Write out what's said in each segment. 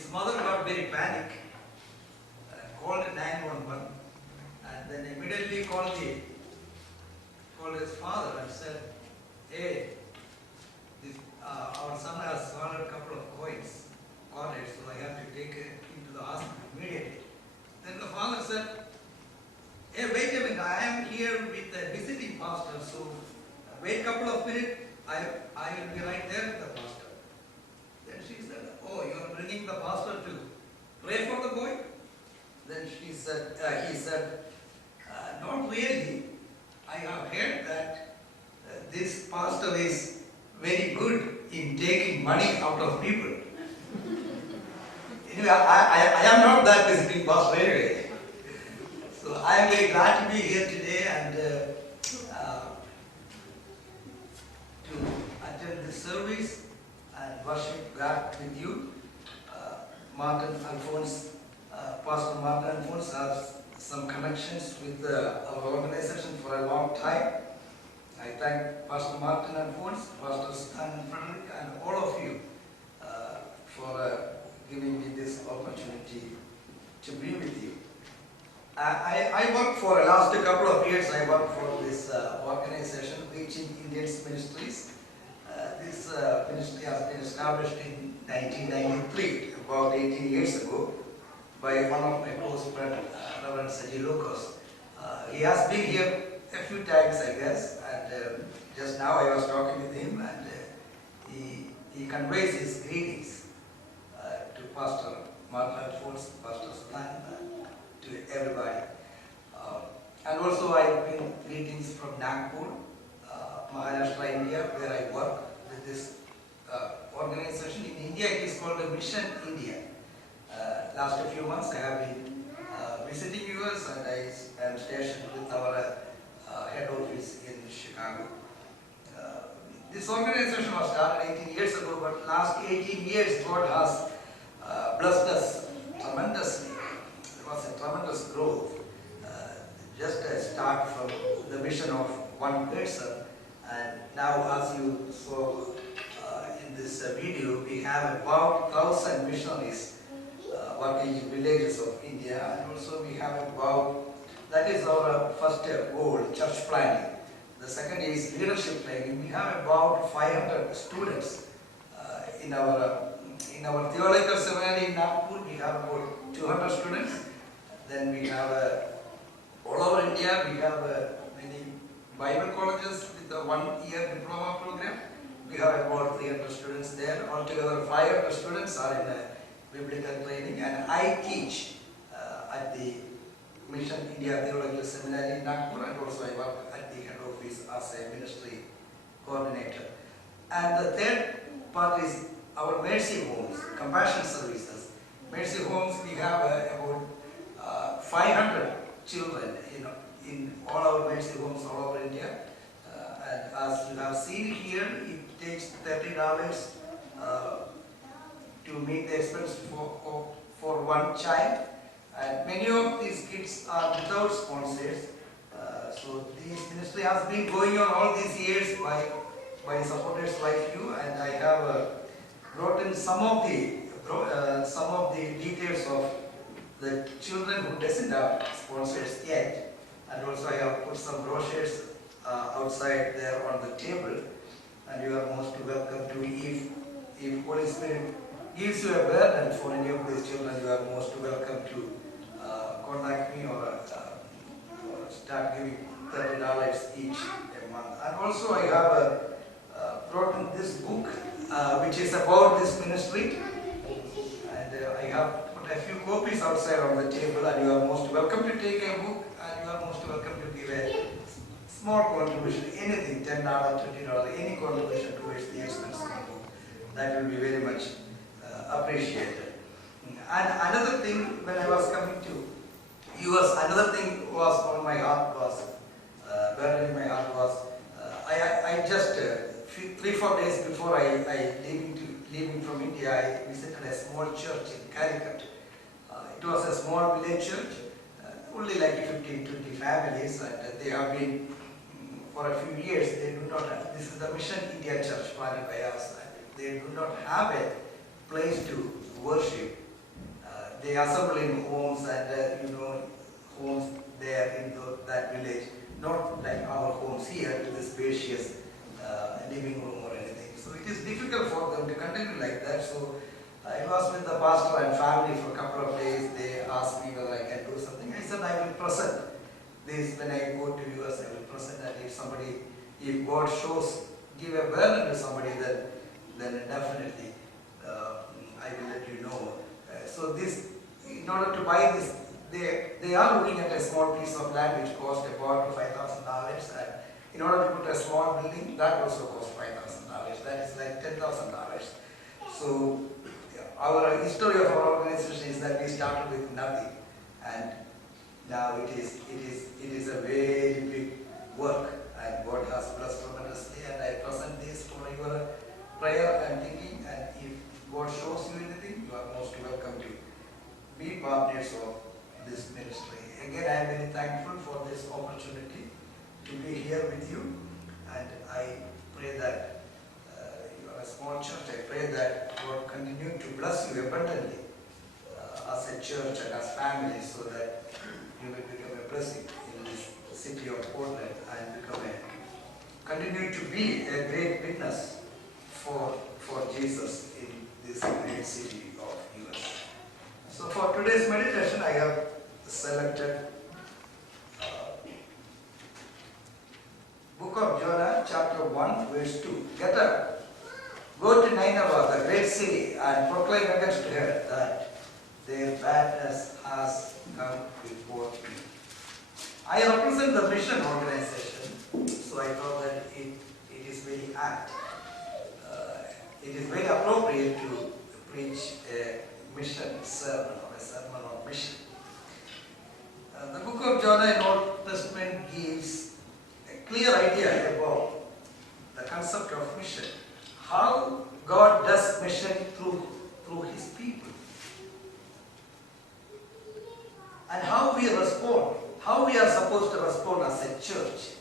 his mother got very panic, called 911, and then immediately called his father and said, "Hey, our son has swallowed a couple of coins, so I have to take him to the hospital immediately." Then the father said, "Hey, wait a minute, I am here with a visiting pastor, so wait a couple of minutes, I will be right there with the pastor." Then she said, "Oh, you are bringing the pastor to pray for the boy?" Then he said, "Not really. I have heard that this pastor is very good in taking money out of people." Anyway, I am not that visiting pastor anyway. So I am very glad to be here today and to attend this service and worship God with you. Pastor Martin Alphonse has some connections with our organization for a long time. I thank Pastor Martin Alphonse, Pastor Stan and Frederick, and all of you for giving me this opportunity to be with you. I worked for the last couple of years. I worked for this organization, Reaching Indians Ministries. This ministry has been established in 1993, about 18 years ago, by one of my close friends, Reverend Saji Lucas. He has been here a few times, I guess, and just now I was talking with him, and he conveys his greetings to Pastor Martin Alphonse, Pastor Stan, to everybody. And also I bring greetings from Nagpur, Maharashtra, India, where I work with this organization. In India it is called Mission India. Last few months I have been visiting US, and I am stationed with our head office in Chicago. This organization was started 18 years ago, but last 18 years God has blessed us tremendously. There was a tremendous growth. Just a start from the mission of one person, and now as you saw in this video, we have about 1,000 missionaries working in villages of India, and also we have about, that is our first goal, church planning. The second is leadership training. We have about 500 students in our theological seminary in Nagpur. We have about 200 students. Then we have all over India. We have many Bible colleges with a one-year diploma program. We have about 300 students there. Altogether, 500 students are in biblical training, and I teach at the Mission India Theological Seminary in Nagpur, and also I work at the head office as a ministry coordinator. And the third part is our mercy homes, compassion services. Mercy homes, we have about 500 children in all our mercy homes all over India. And as you have seen here, it takes $30 to meet the expense for one child. And many of these kids are without sponsors. So this ministry has been going on all these years by supporters like you, and I have brought in some of the details of the children who doesn't have sponsors yet, and also I have put some brochures outside there on the table, and you are most welcome to, if Holy Spirit gives you a burden for any of these children, you are most welcome to contact me or start giving $30 each a month. And also I have brought in this book which is about this ministry, and I have put a few copies outside on the table, and you are most welcome to take a book, and you are most welcome to give a small contribution, anything, $10, $20, any contribution towards the expense of the book. That will be very much appreciated. And another thing, when I was coming to US, another thing was on my heart was, burden in my heart was, I just 3-4 days before I leaving from India, I visited a small church in Calicut. It was a small village church, only like 15-20 families, and they have been for a few years. They do not have, this is the Mission India Church planted by us. They do not have a place to worship they assemble in homes and homes there in that village, not like our homes here with the spacious living room or anything. So it is difficult for them to continue like that. So I was with the pastor and family for a couple of days. They asked me whether I can do something. I said I will present this when I go to US. I will present, and if God shows, give a burden to somebody, then definitely I will let you know. So this, in order to buy this, they are looking at a small piece of land which cost about $5,000, and in order to put a small building, that also costs $5,000. That is like $10,000. So our history of our organization is that we started with nothing, and now it is a very big work, and God has blessed tremendously. And I present this for your prayer and thinking, and if God shows you anything, you are most welcome to be partners of this ministry. Again, I am very thankful for this opportunity to be here with you, and I pray that you are a small church. I pray that God continue to bless you abundantly as a church and as family, so that you will become a blessing in this city of Portland and continue to be a great witness for Jesus in this great city of US. So for today's meditation, I have selected Book of Jonah, chapter 1, verse 2. Get up, go to Nineveh, the great city, and proclaim against her that their badness has come before me. I represent the mission organization, so I thought that it is very apt. It is very appropriate to preach a mission sermon or a sermon on mission. The book of Jonah in Old Testament gives a clear idea about the concept of mission, how God does mission through His people, and how we respond, how we are supposed to respond as a church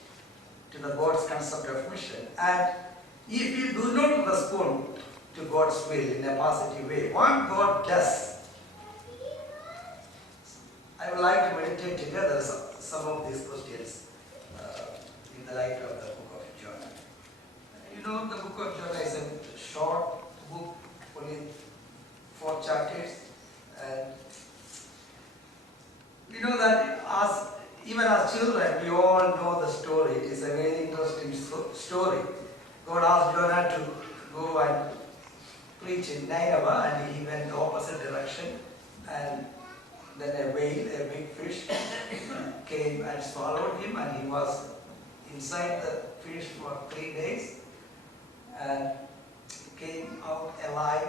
to the God's concept of mission. And if we do not respond to God's will in a positive way, what God does, I would like to meditate together some of these questions in the light of the book of Jonah. You know, the book of Jonah is a short book, only 4 chapters, and we know that even as children, we all know the story. It is a very interesting story. God asked Jonah to go and preach in Nineveh, and he went the opposite direction, and then a whale, a big fish, came and swallowed him, and he was inside the fish for 3 days, and came out alive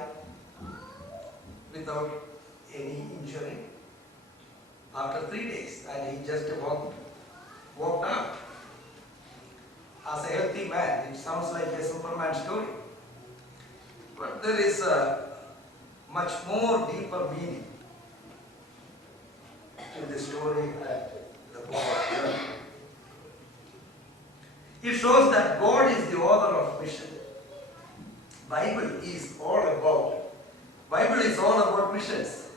without any injury after 3 days, and he just walked out as a healthy man. It sounds like a Superman story, but there is a much more deeper meaning to the story and the book of Jonah. It shows that God is the author of mission. Bible is all about missions.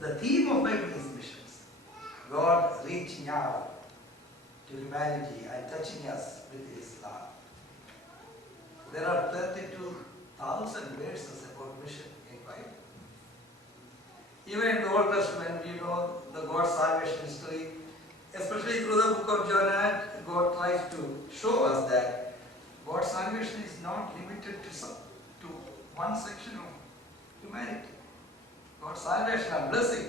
The theme of Bible is missions. God reaching out to humanity and touching us with His love. There are 32,000 verses about mission in Bible. Even in the Old Testament, we know the God's salvation history, especially through the book of Jonah. God tries to show us that God's salvation is not limited to one section of humanity. God's salvation and blessing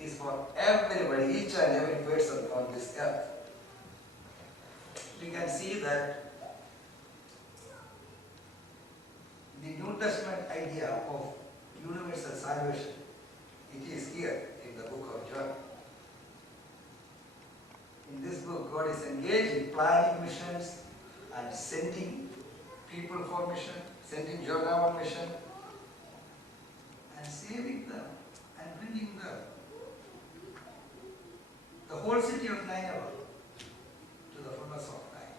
is for everybody, each and every person on this earth. We can see that the New Testament idea of universal salvation, it is here in the book of Jonah. In this book, God is engaged in planning missions and sending people for mission, sending Jonah on mission, and saving them and bringing them, the whole city of Nineveh, to the fullness of life.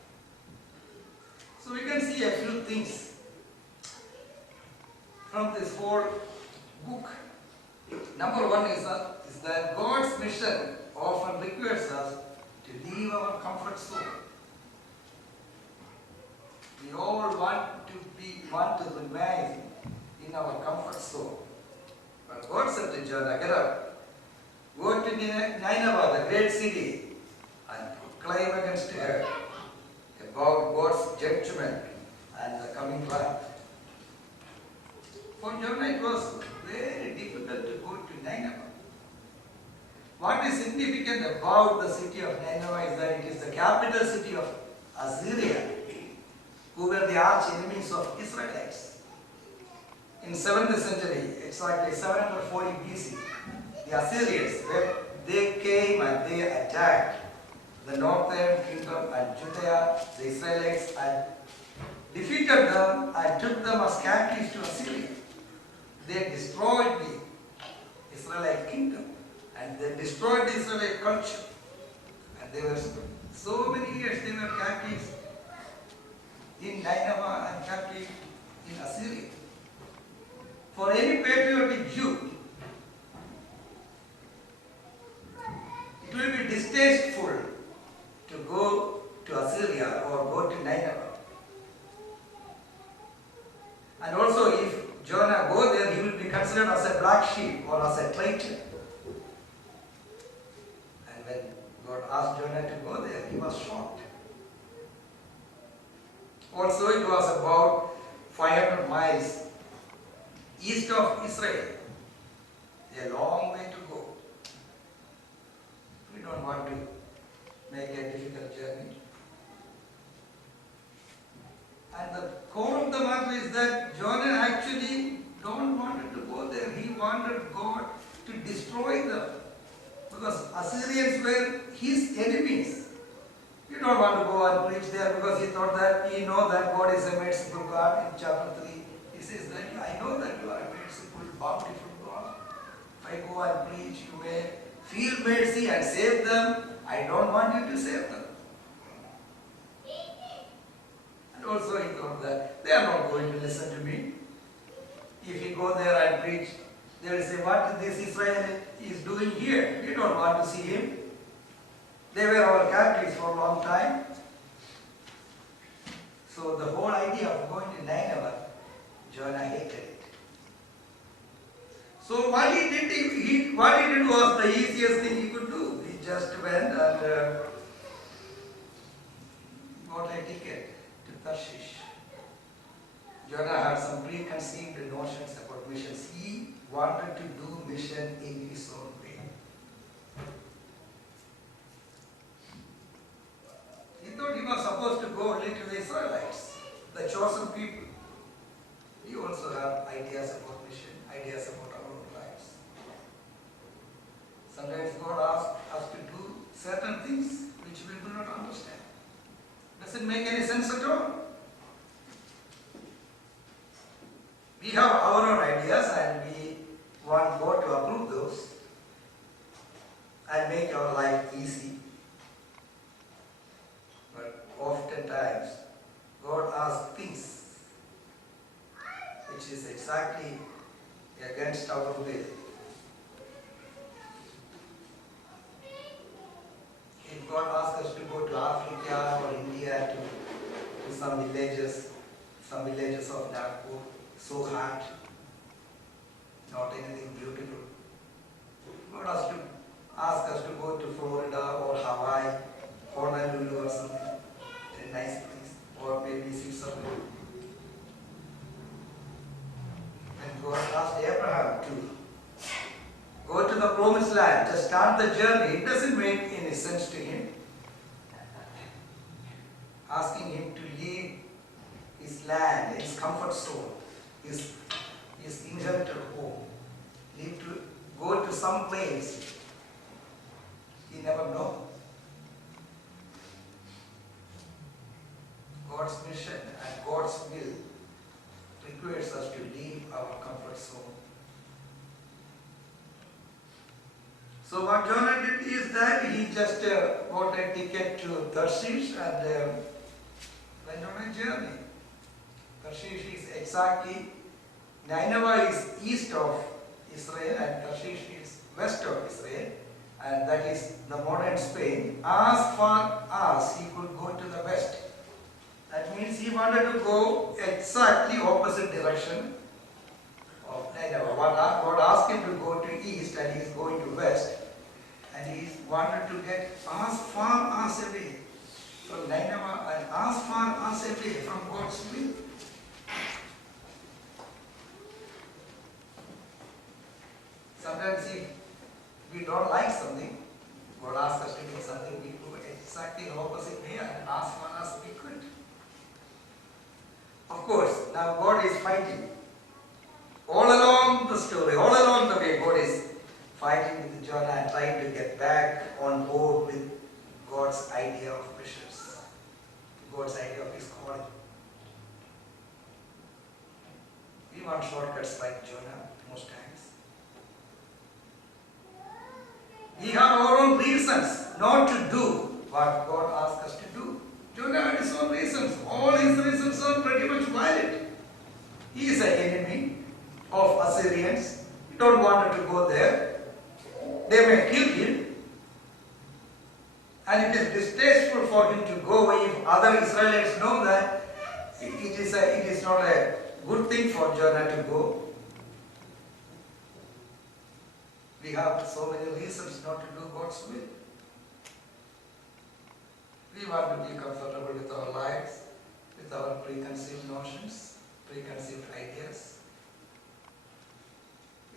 So we can see a few things from this whole book. Number one is that God's mission often requires us to leave our comfort zone. We all want to remain in our comfort zone. But God said to Jonah, get up, go to Nineveh, the great city, and proclaim against her about God's judgment and the coming wrath. For Jonah, it was very difficult to go to Nineveh. What is significant about the city of Nineveh is that it is the capital city of Assyria, who were the arch enemies of Israelites. In 7th century, exactly 740 BC, the Assyrians, they came and they attacked the northern kingdom and Judea, the Israelites, and defeated them and took them as captives to Assyria. They destroyed the Israelite kingdom and they destroyed the Israelite culture. And they were so many years they were captives in Nineveh and captive in Assyria. For any patriotic Jew, it will be distasteful to go to Assyria or go to Nineveh. And also, if Jonah go there, he will be considered as a black sheep or as a traitor. And when God asked Jonah to go there, he was shocked. Also, it was about 500 miles east of Israel. A long way to go. We don't want to make a difficult journey. And the core of the matter is that Jonah actually don't want to go there. He wanted God to destroy them. Because Assyrians were his enemies. You don't want to go and preach there because he thought that he know that God is a merciful God. In chapter 3, he says that I know that you are a merciful, bountiful God. If I go and preach, you may feel mercy and save them. I don't want you to save them. And also he thought that they are not going to listen to me. If he go there and preach, they will say, what this Israel is doing here? We don't want to see him. They were our captives for a long time. So the whole idea of going to Nineveh, Jonah hated it. So what he did was the easiest thing he could do. He just went and got a ticket to Tarshish. Jonah had some preconceived notions about missions. He wanted to do mission in his own way. He thought he was supposed to go only to the Israelites, the chosen people. We also have ideas about mission, ideas about our own lives. Sometimes God asks us to do certain things which we do not understand. Doesn't make any sense at all. We have our own ideas and we want God to approve those and make our life easy. But oftentimes, God asks things which is exactly against our will. If God asks us to go to Africa or India to some villages of Nagpur, so hot, not anything beautiful. God has to ask us to go to Florida or Hawaii, Honolulu or something, a nice place, or maybe Switzerland. And God asked Abraham to go to the promised land, to start the journey. It doesn't make any sense to him. Asking him to leave his land, his comfort zone, his inherited home, go to some place he never known. God's mission and God's will requires us to leave our comfort zone. So what Jonah did is that he just bought a ticket to Tarshish and went on a journey. Tarshish is exactly, Nineveh is east of Israel, and Tarshish is west of Israel, and that is the modern Spain, as far as he could go to the west. That means he wanted to go exactly opposite direction of Nineveh. God asked him to go to east and he is going to west. And he wanted to get as far as away from Nineveh and as far as away from God's will. Sometimes if we don't like something, God asks us to do something, we do exactly the opposite way and as far as we could. Of course, now God is fighting. All along the story, all along the way, God is fighting with Jonah and trying to get back on board with God's idea of missions, God's idea of His calling. We want shortcuts like Jonah most times. We have our own reasons not to do what God asks us to do. Jonah had his own reasons. All his reasons are pretty much valid. He is an enemy of Assyrians. He don't want to go there. They may kill him. And it is distasteful for him to go if other Israelites know that it is not a good thing for Jonah to go. We have so many reasons not to do God's will. We want to be comfortable with our lives, with our preconceived notions, preconceived ideas.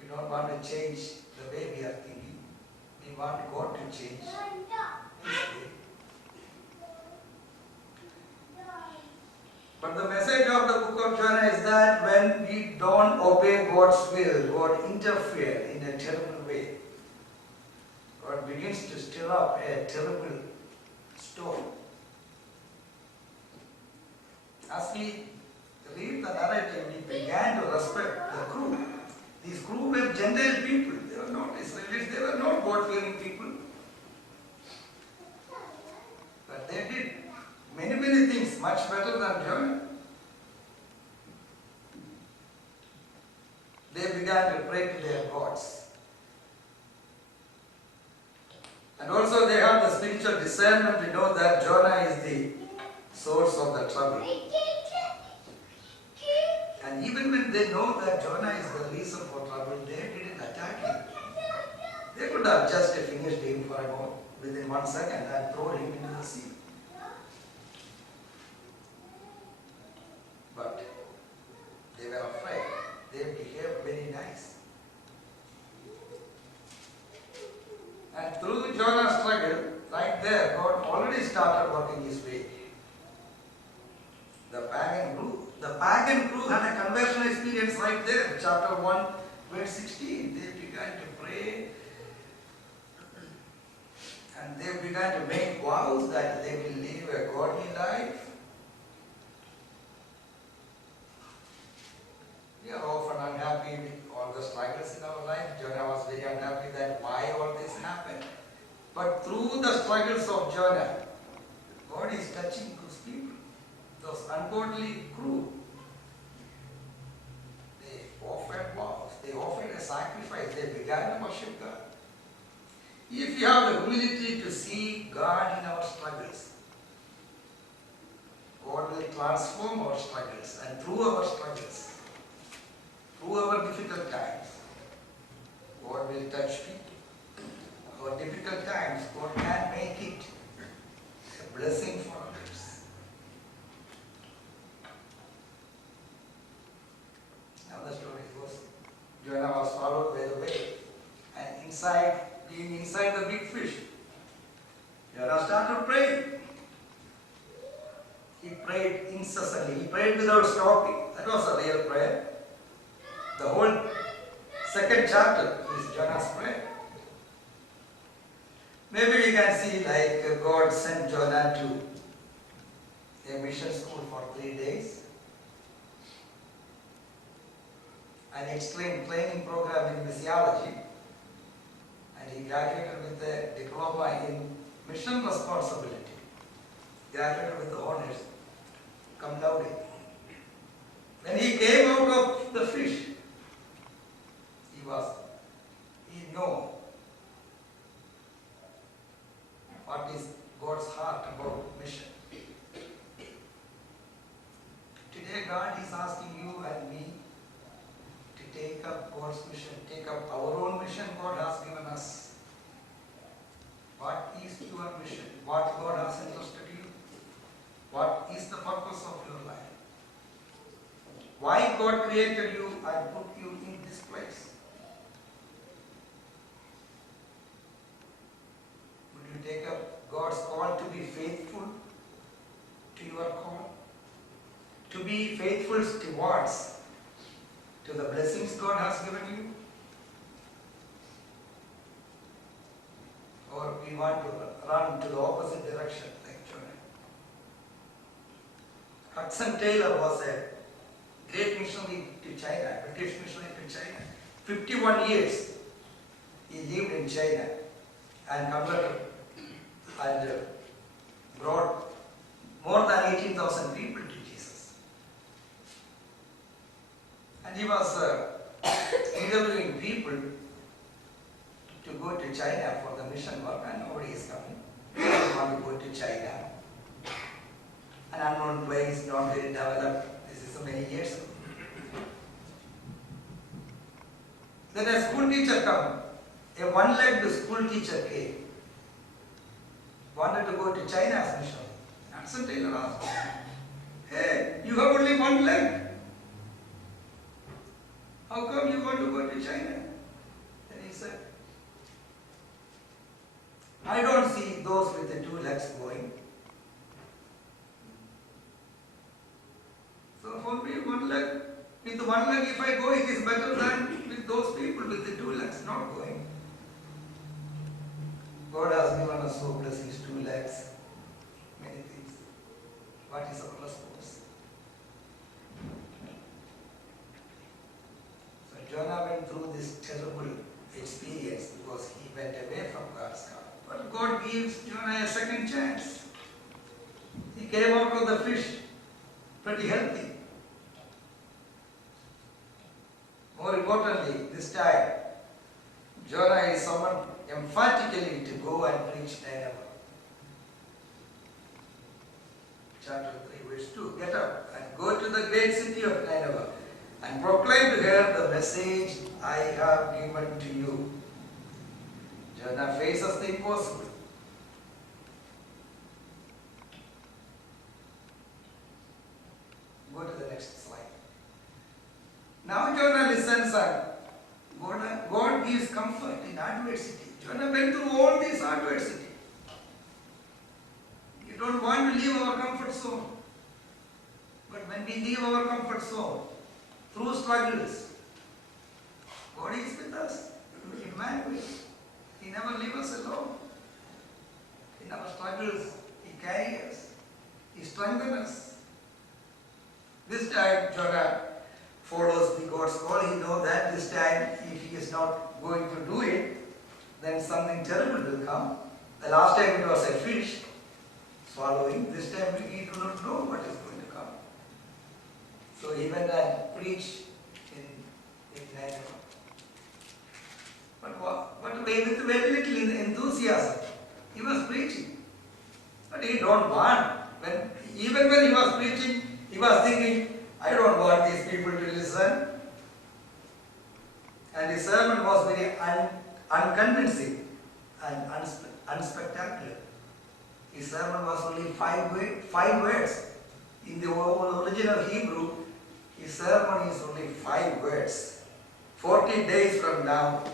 We don't want to change the way we are thinking. We want God to change His way. But the message of the book of Jonah is that when we don't obey God's will, God interferes in a terrible way. God begins to stir up a terrible storm. As we read the narrative, we began to respect the crew. These crew were Gentile people. They were not Israelis. They were not God-fearing people. But they did many things much better than Jonah. They began to pray to their gods. And also they have the spiritual discernment to know that Jonah is the source of the trouble. And even when they know that Jonah is the reason for trouble, they didn't attack him. They could have just finished him for about within 1 second and thrown him into the sea. But they were afraid. They behaved very nice. And through Jonah's struggle, right there, God already started working His way. The pagan crew had a conversion experience right there. Chapter 1, verse 16. They began to pray and they began to make vows that they will live a godly life. We are often unhappy with all the struggles in our life. Jonah was very unhappy that why all this happened. But through the struggles of Jonah, God is touching those people, those ungodly crew. They offered vows, they offered a sacrifice, they began to worship God. If you have the ability to see God in our struggles, God will transform our struggles, and through our struggles, through our difficult times, God will touch people. Our difficult times, God can make it a blessing for others. Now the story goes, Jonah was swallowed by the whale, and being inside the big fish, Jonah started praying. He prayed incessantly. He prayed without stopping. That was a real prayer. The whole second chapter is Jonah's prayer. Maybe we can see like God sent Jonah to a mission school for 3 days. An extreme training program in missiology. And he graduated with a diploma in mission responsibility. Graduated with the honors. Cum laude. When he came out of the fish, he was God created you and put you in this place. Would you take up God's call to be faithful to your call? To be faithful stewards to the blessings God has given you? Or we want to run to the opposite direction like Jonah? Hudson Taylor was a great missionary to China, British missionary to China. 51 years he lived in China and converted and brought more than 18,000 people to Jesus. And he was interviewing people to go to China for the mission work, and nobody is coming. They don't want to go to China. An unknown place, not very developed. This is so many years ago. Then a school teacher came. A one-legged school teacher came. Wanted to go to China as mission. Hudson Taylor asked, "Hey, you have only one leg. How come you want to go to China?" Then he said, "I don't see those with the two legs going. So for me, one leg, with one leg if I go, it is better than with those people with the two legs not going." God has given us so blessings, 2 legs, many things. What is our response? So Jonah went through this terrible experience because he went away from God's call. But God gives Jonah a second chance. He came out of the fish pretty healthy. More importantly, this time, Jonah is summoned emphatically to go and preach Nineveh. Chapter 3, verse 2. "Get up and go to the great city of Nineveh and proclaim to her the message I have given to you." Jonah faces the impossible. Go to the next slide. Now Jonah listens and God gives comfort in adversity. Jonah went through all this adversity. You don't want to leave our comfort zone. But when we leave our comfort zone, through struggles, God is with us. Emmanuel. He never leaves us alone. In our struggles, He carries us. He strengthens us. This time, Jonah follows the God's call. He knows that this time, if he is not going to do it, then something terrible will come. The last time it was a fish swallowing. This time he do not know what is going to come. So he went and preached in Nineveh. But with very little enthusiasm, he was preaching. But he don't want. Even when he was preaching, he was thinking, I don't want these people to listen. And his sermon was very unconvincing and unspectacular. His sermon was only five words. In the original Hebrew, his sermon is only 5 words. 40 days from now,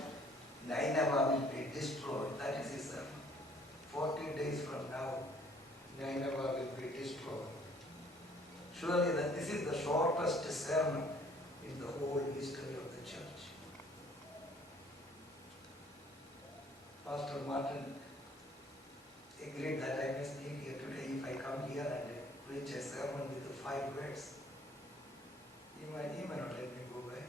Nineveh will be destroyed. That is his sermon. 40 days from now, Nineveh will be destroyed. Surely this is the shortest sermon in the whole history of the church. Pastor Martin agreed that I may speak here today if I come here and preach a sermon with the 5 words. He may not let me go back.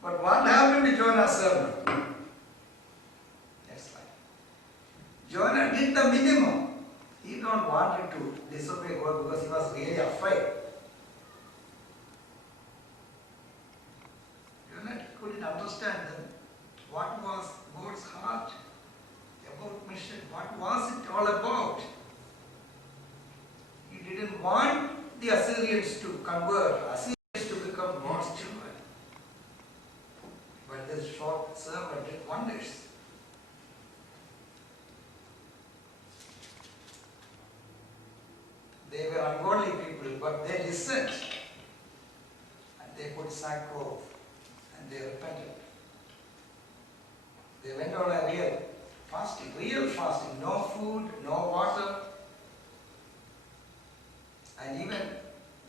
But what happened to Jonah's sermon? Next slide. Jonah did the minimum. He don't wanted to disobey God because he was really afraid. Jonah couldn't understand what was God's heart about mission. What was it all about? He didn't want the Assyrians to convert, Assyrians to become God's children. But this short sermon did wonders. They were ungodly people, but they listened sackcloth and they repented. They went on a real fasting, no food, no water. And even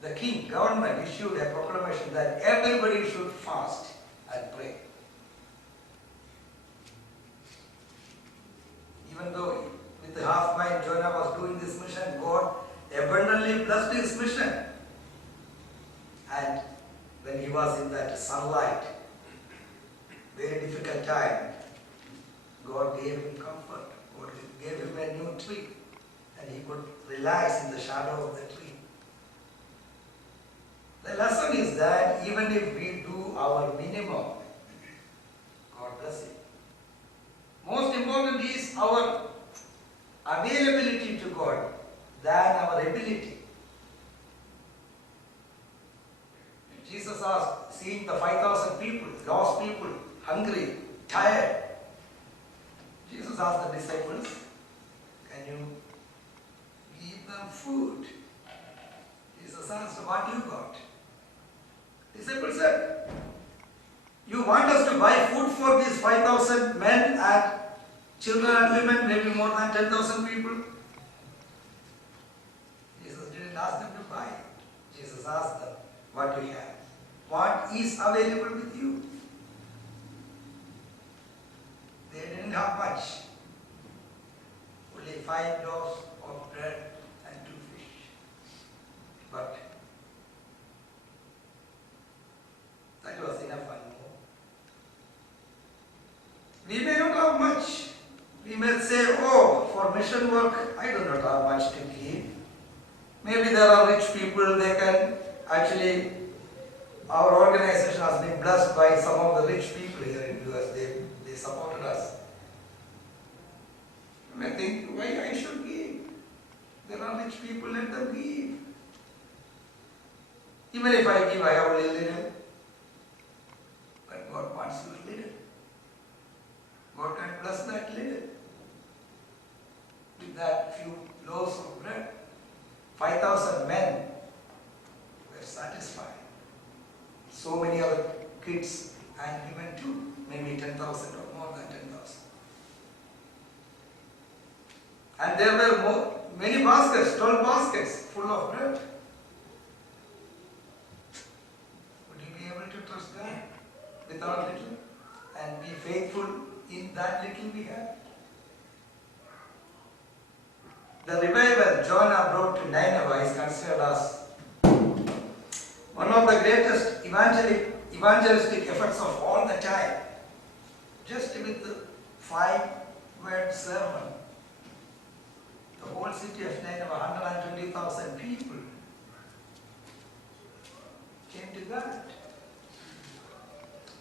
the king, government issued a proclamation that everybody should fast and pray. Even though with the half mind Jonah was doing this mission, God abundantly blessed his mission. And when he was in that sunlight, very difficult time, God gave him comfort. God gave him a new tree, and he could relax in the shadow of the tree. The lesson is that even if we do our minimum, God bless it. Most important is our availability to God than our ability. Jesus asked, seeing the 5,000 people, lost people, hungry, tired. Jesus asked the disciples, can you give them food? Jesus asked, what you got? Disciples said, you want us to buy food for these 5,000 men and children and women, maybe more than 10,000 people? Jesus didn't ask them to buy it. Jesus asked them, what do you have? What is available with you? They didn't have much. Only 5 loaves of bread and 2 fish. But that was enough and more. We may not have much. We may say, oh, for mission work, I do not have much to give. Maybe there are rich people, they can actually, our organization has been blessed by some of the rich people here in the US. They supported us. You may think, why I should give? There are rich people, let them give. Even if I give, I have only little. But God wants you little. God can bless that little. With that few loaves of bread, 5,000 men were satisfied. So many other kids and women too, maybe 10,000 or more than 10,000. And there were many baskets, 12 baskets full of bread. Would you be able to trust God with our little and be faithful in that little we have? The revival Jonah brought to Nineveh is considered as one of the greatest evangelistic efforts of all the time. Just with the 5-word sermon, the whole city of Nineveh, 120,000 people, came to God.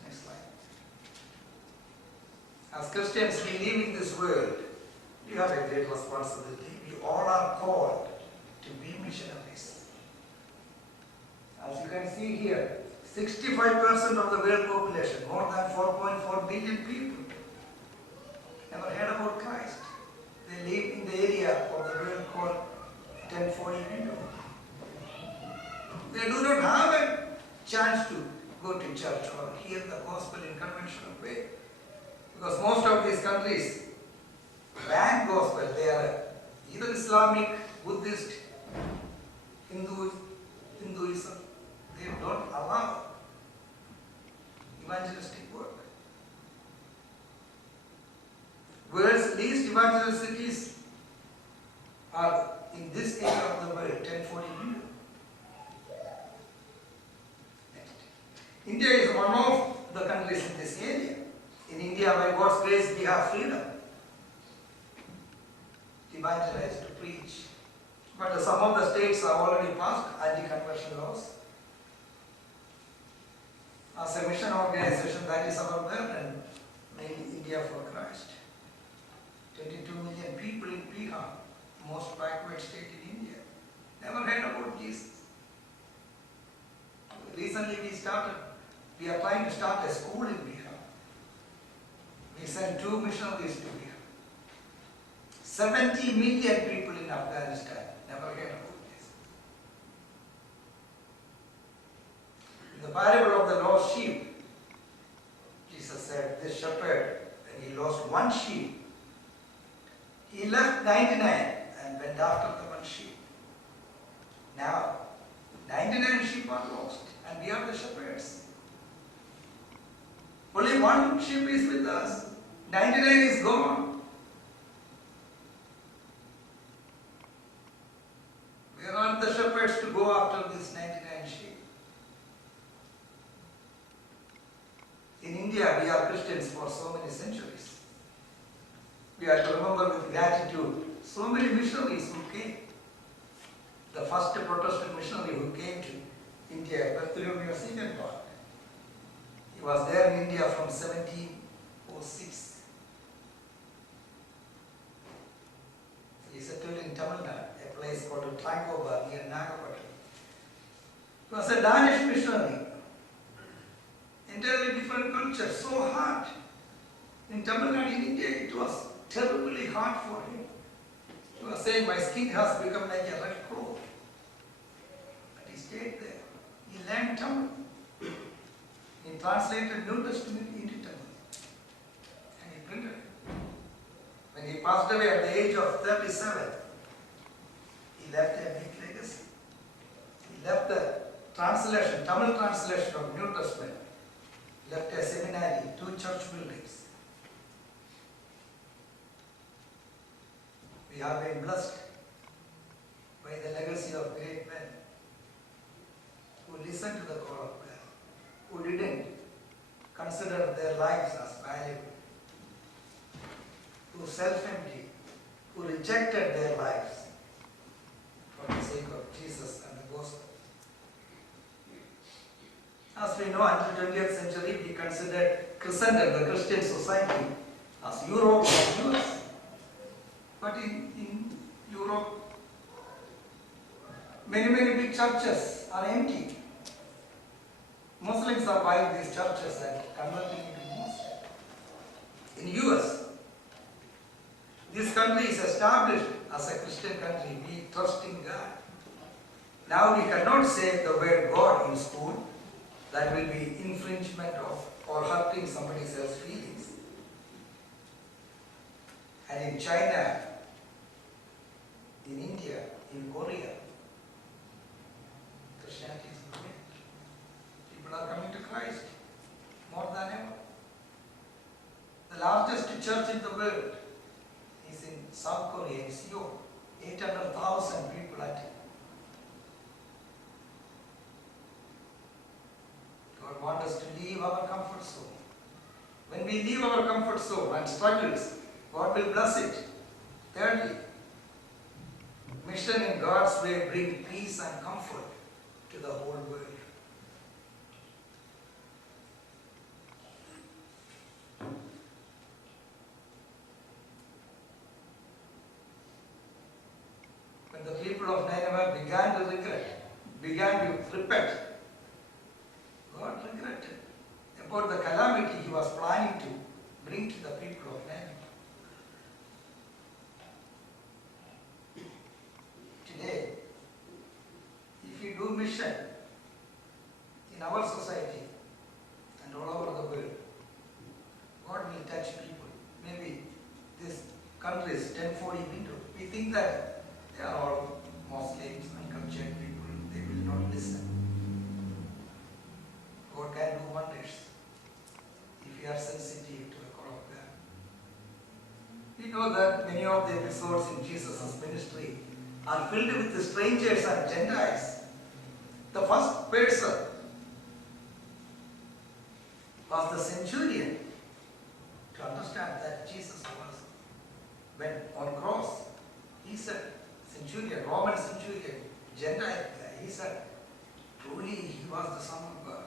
Next slide. As Christians, we live in this world. We have a great responsibility. We all are called to be missionaries. As you can see here, 65% of the world population, more than 4.4 billion people, never heard about Christ. They live in the area of the world called 1040 window. They do not have a chance to go to church or hear the gospel in conventional way. Because most of these countries ban gospel. They are either Islamic, Buddhist, Hinduism. They don't allow evangelistic work. World's least evangelist cities are in this area of the world, 1040 million. Next. India is one of the countries in this area. In India, by God's grace, we have freedom to evangelize, to preach. But some of the states have already passed anti-conversion laws. As a mission organization, that is our burden, made India for Christ. 22 million people in Bihar, most backward state in India, never heard about Jesus. Recently we are trying to start a school in Bihar. We sent 2 missionaries to Bihar. 70 million people in Afghanistan never heard about this. In the parable of the lost sheep, Jesus said, this shepherd, when he lost one sheep, he left 99 and went after the one sheep. Now, 99 sheep are lost and we are the shepherds. Only one sheep is with us. 99 is gone. We are not the shepherds to go after this 99 sheep. In India, we are Christians for so many centuries. We have to remember with gratitude so many missionaries who came. The first Protestant missionary who came to India, Bartholomew Singapore. He was there in India from 1706. He settled in Tamil Nadu, a place called Trangoba near Nagapattinam. He was a Danish missionary. Entirely different culture, so hard. In Tamil Nadu, in India, it was terribly hard for him. He was saying, my skin has become like a red cloth. But he stayed there. He learned Tamil. He translated New Testament into Tamil. And he printed it. When he passed away at the age of 37, he left a big legacy. He left the translation, Tamil translation of New Testament. Left a seminary, 2 church buildings. We have been blessed by the legacy of great men who listened to the call of God, who didn't consider their lives as valuable, who self-emptied, who rejected their lives for the sake of Jesus and the gospel. As we know, until 20th century, we considered Christendom, the Christian society, as Europe and US. But in Europe, many big churches are empty. Muslims are buying these churches and converting into mosques. In US, this country is established as a Christian country. We trust in God. Now we cannot say the word God in school. That will be infringement of or hurting somebody else's feelings. And in China, in India, in Korea, Christianity is growing. People are coming to Christ more than ever. The largest church in the world is in South Korea, in Seoul. 800,000 people attend. God wants us to leave our comfort zone. When we leave our comfort zone and struggles, God will bless it. Thirdly, mission in God's way brings peace and comfort to the whole world. When the people of Nineveh began to repent, God regretted about the calamity he was planning to bring to the people of Nineveh. Today, if we do mission in our society and all over the world, God will touch people. Maybe this country's 1040 window. We think that they are all Muslims, uncultured people. They will not listen. God can do wonders if we are sensitive to the call of God. We know that many of the episodes in Jesus' ministry are filled with strangers and Gentiles. The first person was the centurion to understand that Jesus was, when on cross, he said, centurion, Roman centurion, Gentile guy, he said, truly he was the Son of God.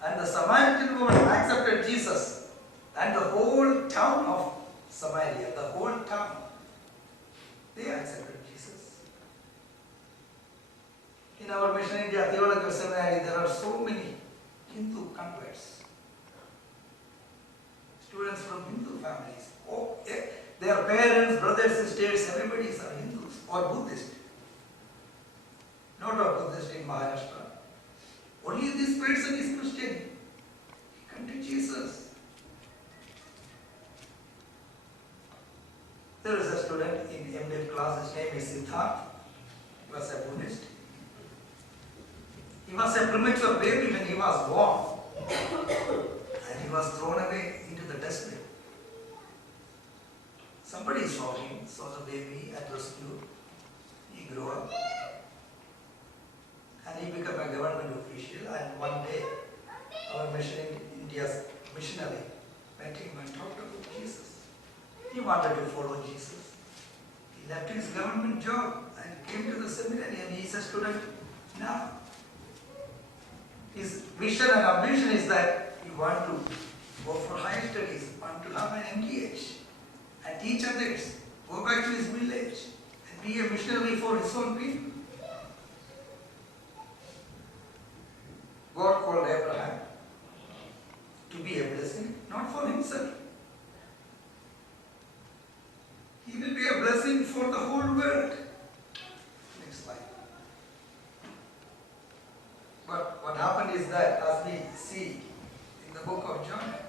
And the Samaritan woman accepted Jesus, and the whole town of Samaria, the whole town, they accepted Jesus. In our Mission India Theological Seminary, there are so many Hindu converts. Students from Hindu families. Oh, their parents, brothers, sisters, everybody are Hindus or Buddhist. Not a Buddhist in Maharashtra. Only There is a student in MDiv class, his name is Siddharth. He was a Buddhist. He was a premature baby when he was born. And he was thrown away into the dustbin. Somebody saw him, saw the baby and rescued. He grew up. And he became a government official. And one day, our India's missionary met him and talked about Jesus. He wanted to follow Jesus. He left his government job and came to the seminary, and he is a student now. His vision and ambition is that he wants to go for higher studies, want to have an MDH and teach others, go back to his village and be a missionary for his own people. God called Abraham to be a blessing, not for himself. He will be a blessing for the whole world. Next slide. But what happened is that, as we see in the book of Jonah,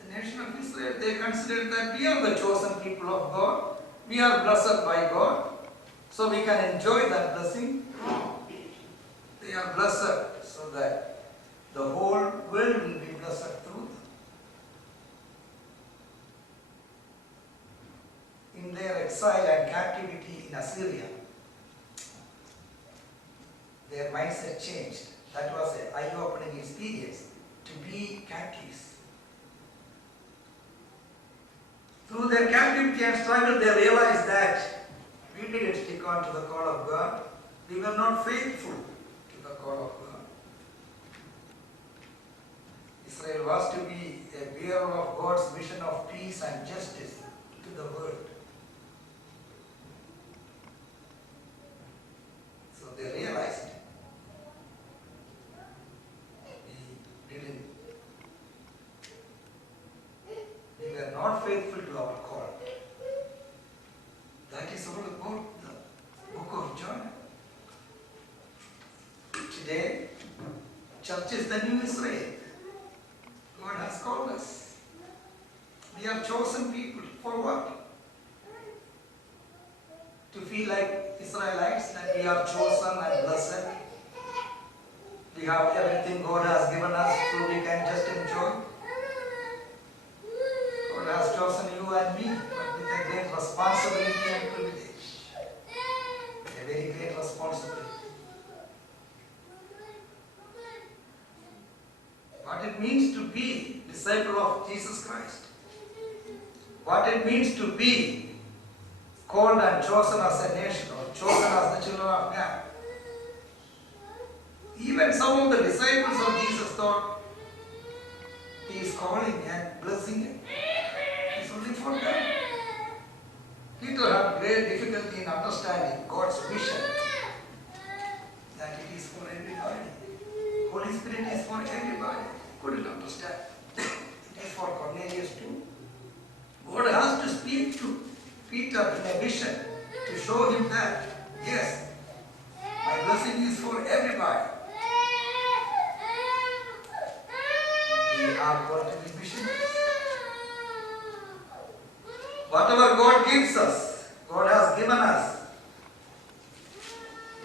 the nation of Israel, they considered that we are the chosen people of God. We are blessed by God. So we can enjoy that blessing. They are blessed so that the whole world will be blessed through them. In their exile and captivity in Assyria, their mindset changed. That was an eye-opening experience, to be captives. Through their captivity and struggle, they realized that we didn't stick on to the call of God. We were not faithful to the call of God. Israel was to be a bearer of God's vision of peace and justice to the world. So they realized we were not faithful to our call. That is all about the Book of Jonah. Today, church is the new Israel. God has called us. We are chosen people. For what? To feel like Israelites, that we are chosen and blessed. We have everything God has given us, so we can just enjoy. God has chosen you and me, but with a great responsibility and privilege. A very great responsibility. What it means to be a disciple of Jesus Christ. What it means to be called and chosen as a nation, or chosen as the children of God. Even some of the disciples of Jesus thought he is calling and blessing it. It's only for them. Peter had great difficulty in understanding God's vision, that it is for everybody. Holy Spirit is for everybody. Couldn't understand. It is for Cornelius too. God has to speak to Peter in a vision to show him that, yes, my blessing is for everybody. We are called to be missionaries. Whatever God gives us, God has given us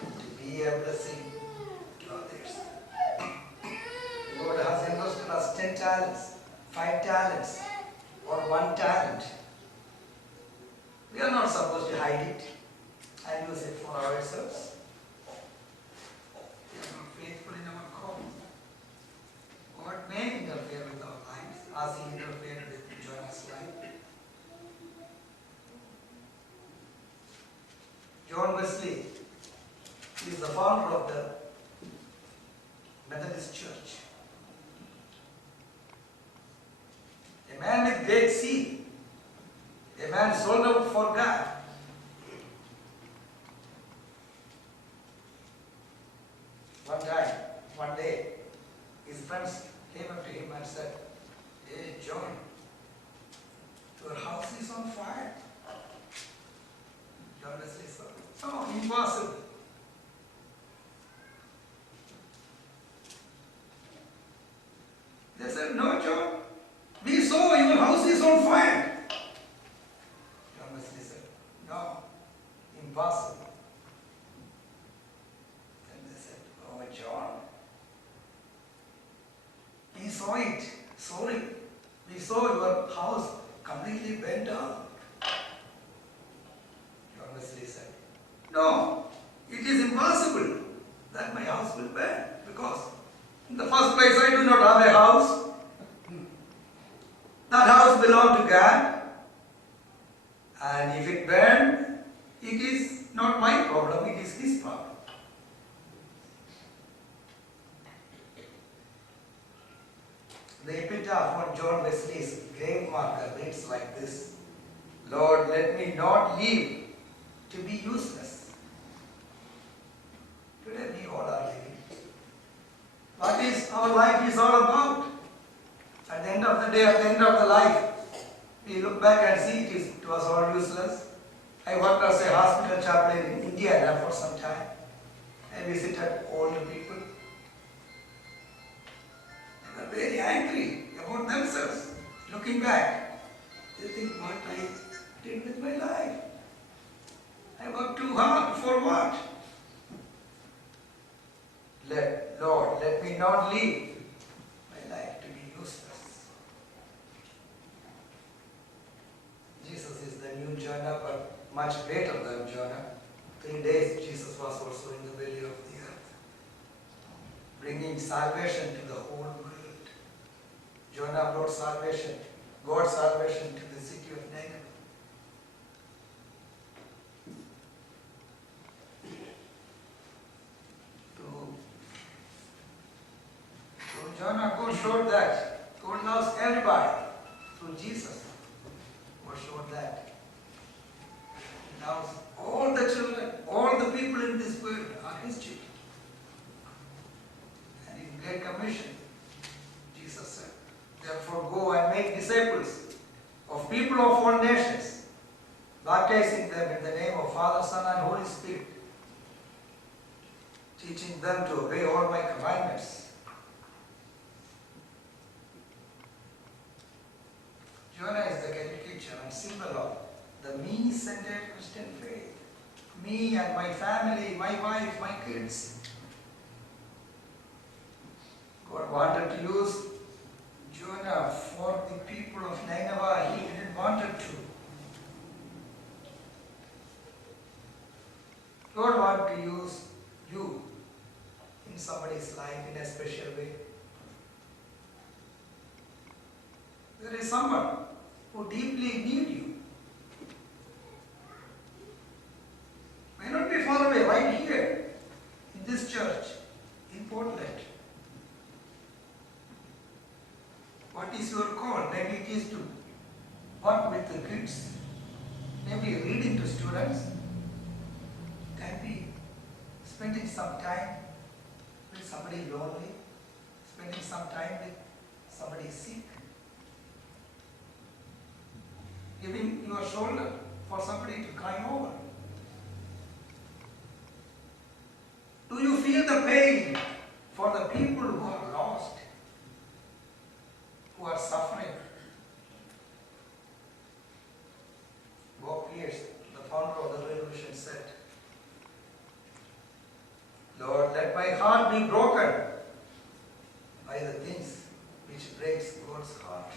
to be a blessing to others. God has entrusted us 10 talents, 5 talents, or 1 talent. We are not supposed to hide it and use it for ourselves. We are not faithful in our calling. God may interfere with our lives as He interfered with Jonah's life. John Wesley is the founder of the Methodist Church. A man with great zeal. A man sold out for God. One day, his friends came up to him and said, "Hey John, your house is on fire." John Wesley said, "Oh, impossible." They said, "No, John, we saw your house is on fire." John Wesley said, We saw your house completely bent down. John Wesley said, no, it is impossible that my house will burn, because in the first place I do not have a house. That house belonged to God, and if it burned, it is not my problem, it is His problem. The epitaph on John Wesley's grave marker reads like this: Lord, let me not live to be useless. Today we all are living. What is our life is all about? At the end of the day, at the end of the life, we look back and see it was all useless. I worked as a hospital chaplain in India for some time. I visited old people. They were very angry about themselves. Looking back, they think, what I did with my life. I worked too hard for what? Lord, let me not live my life to be useless. Jesus is the new Jonah, but much better than Jonah. 3 days Jesus was also in the belly of the earth, bringing salvation to the whole world. Jonah brought salvation, God's salvation to the city of Nineveh. So Jonah, God showed that. God loves everybody through Jesus. God showed that. He loves all the children, all the people in this world are His children. And in Great Commission, Jesus said, therefore go and make disciples of people of all nations, baptizing them in the name of Father, Son, and Holy Spirit, teaching them to obey all my commandments. Jonah is the caricature and symbol of the me-centered Christian faith. Me and my family, my wife, my kids. God wanted to use Jonah for the people of Nineveh. He didn't want it to. God wants to use you in somebody's life in a special way. There is someone who deeply need you. May not be far away, right here in this church in Portland. What is your call? Maybe it is to work with the kids, maybe reading to students, can be spending some time with somebody lonely, spending some time with somebody sick, giving your shoulder for somebody to climb over. Do you feel the pain for the people who are lost, who are suffering? Bob Pierce, the founder of the revolution, said, Lord, let my heart be broken by the things which breaks God's heart.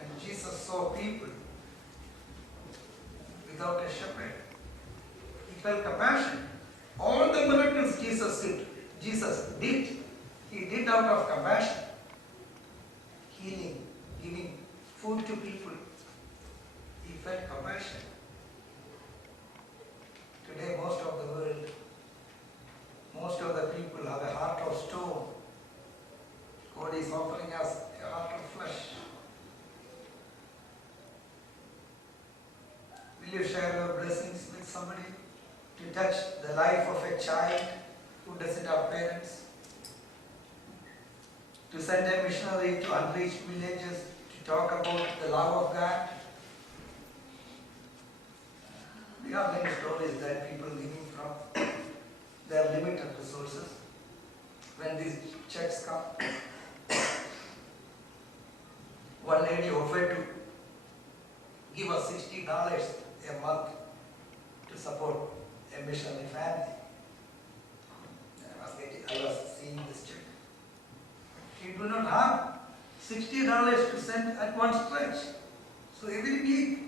And Jesus saw people without a shepherd. He felt compassion. All the miracles Jesus did, He did out of compassion. Healing, giving food to people. He felt compassion. Today, most of the world, most of the people have a heart of stone. God is offering us a heart of flesh. Will you share your blessings with somebody to touch the life of a child who doesn't have parents? To send a missionary to unreached villages to talk about the love of God? We have many stories that people living from their limited resources. When these checks come, one lady offered to give us $60 a month to support a missionary family. I was seeing this check. She do not have $60 to send at one stretch. So every week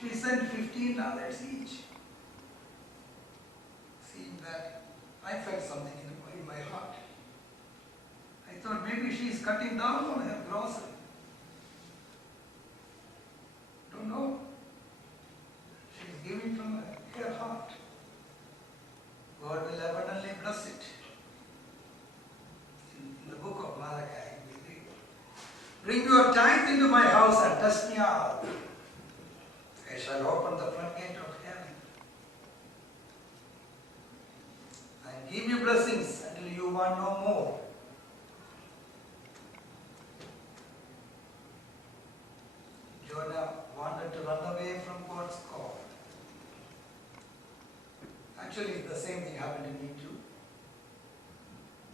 she sent $15 each. Seeing that, I felt something in my heart. I thought maybe she is cutting down on her grocery. Don't know. She is giving from her heart. God will abundantly bless it. In the book of Malachi, we read, "Bring your tithe into my house and test me out. I shall open the floodgate of heaven and give you blessings until you want no more." Jonah wanted to run away from God's call. Actually, the same thing happened to me too.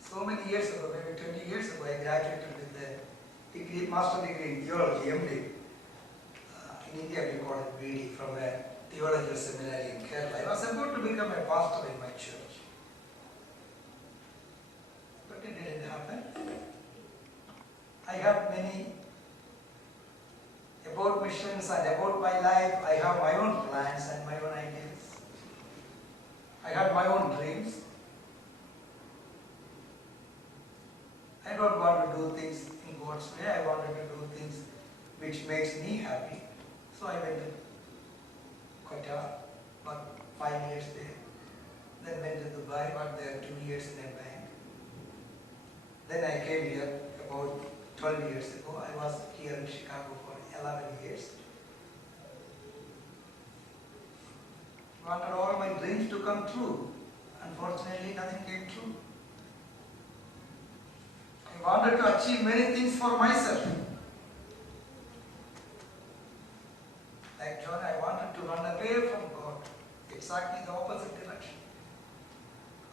So many years ago, maybe 20 years ago, I graduated with a master degree in theology, MD. In India, we call it BD, from a theological seminary in Kerala. I was about to become a pastor in my church. But it didn't happen. I have many about missions and about my life. I have my own plans and my own ideas. I had my own dreams. I don't want to do things in God's way. I wanted to do things which makes me happy. So I went to Qatar, got 5 years there. Then went to Dubai, got there 2 years in a bank. Then I came here about 12 years ago. I was here in Chicago for 11 years. Wanted all my dreams to come true. Unfortunately, nothing came true. I wanted to achieve many things for myself. Like John, I wanted to run away from God. Exactly the opposite direction.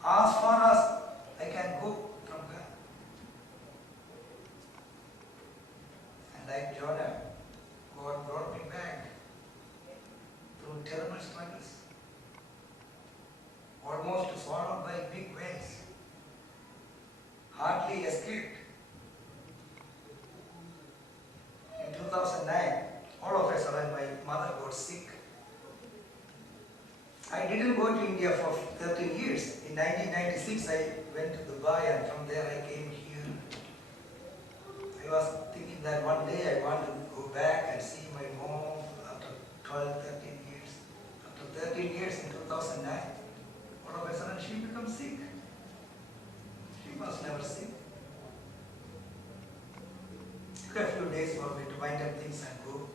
As far as I can go from God. And like Jonah, God brought me back through terrible struggles. Almost swallowed by big waves. Hardly escaped. In 2009, all of a sudden my mother got sick. I didn't go to India for 13 years. In 1996, I went to Dubai, and from there I came here. I was thinking that one day I want to go back and see my mom after 12, 13 years. After 13 years in 2009, all of a sudden she becomes sick. She was never sick. It took a few days for me to wind up things and go.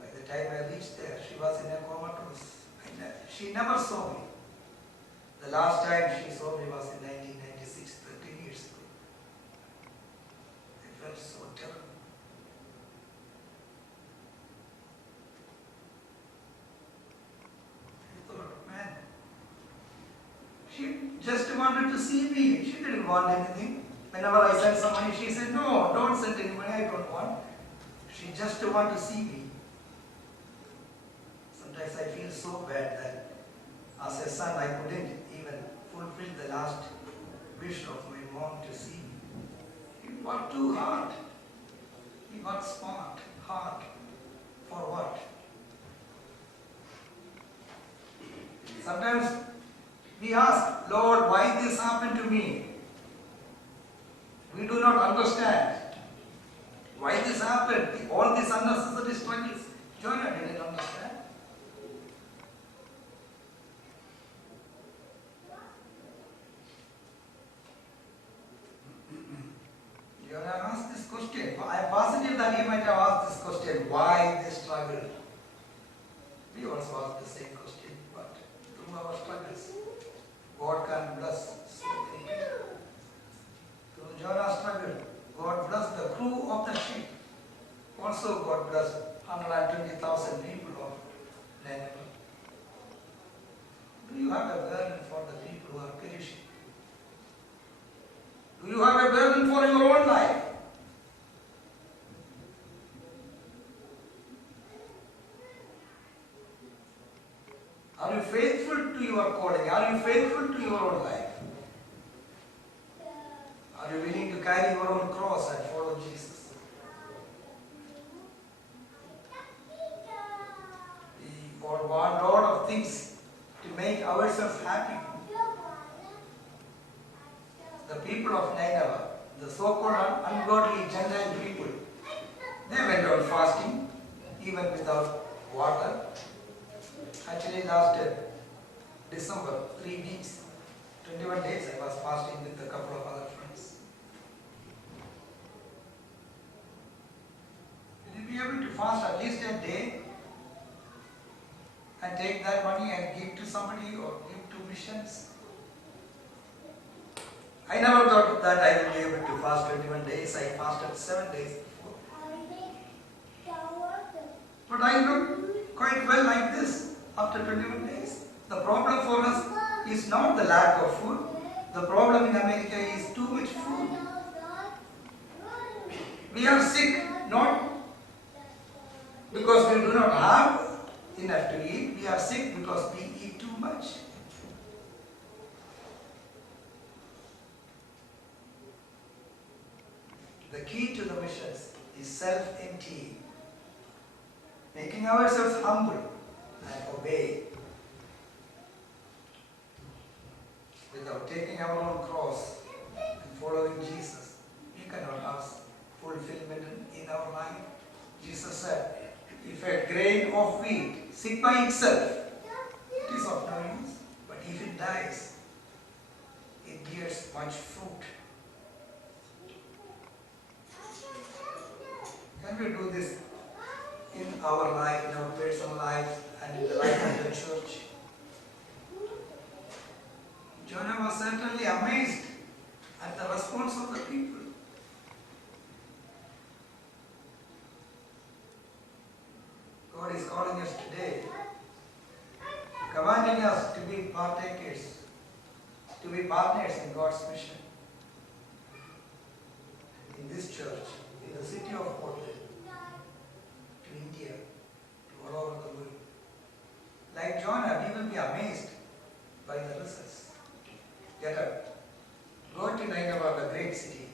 By the time I reached there, she was in a comatose. She never saw me. The last time she saw me was in 1996, 13 years ago. I felt so terrible. I thought, man, she just wanted to see me. She didn't want anything. Whenever I sent some money, she said, "No, don't send any money, I don't want." She just wanted to see me. Sometimes I feel so bad that as a son I couldn't even fulfill the last wish of my mom to see me. He worked too hard. He worked smart, hard. For what? Sometimes we ask, "Lord, why this happened to me?" We do not understand why this happened. All these unnecessary struggles. Jonah didn't understand. Jonah asked this question. I am positive that he might have asked this question. Why this struggle? We also ask the same question. But through our struggles, God can bless so many people. Through Jonah's struggle, God blessed the crew of the ship. Also God blessed 120,000 people of Nineveh. Do you have a burden for the people who are perishing? Do you have a burden for your own life? Are you faithful to your calling? Are you faithful to your own life? Are you willing to carry your own own cross and follow Jesus. We all want a lot of things to make ourselves happy. The people of Nineveh, the so-called ungodly Gentile people, they went on fasting even without water. Actually, last December, 3 weeks, 21 days, I was fasting with a couple of other friends. Will you be able to fast at least a day and take that money and give to somebody or give to missions? I never thought that I will be able to fast 21 days. I fasted 7 days before. But I look quite well like this after 21 days. The problem for us is not the lack of food. The problem in America is too much food. We are sick not because we do not have enough to eat. We are sick because we eat too much. The key to the missions is self-emptying, making ourselves humble and obey. Without taking our own cross and following Jesus, we cannot have fulfillment in our life. Jesus said, if a grain of wheat sick by itself, it is of no use. But if it dies, it bears much fruit. Can we do this in our life, in our personal life, and in the life of the church? Jonah was certainly amazed at the response of the people. God is calling us today, commanding us to be partakers, to be partners in God's mission. In this church, in the city of Portland, to India, to all over the world. Like Jonah, we will be amazed by the results. Get up. Go to Nineveh, the great city.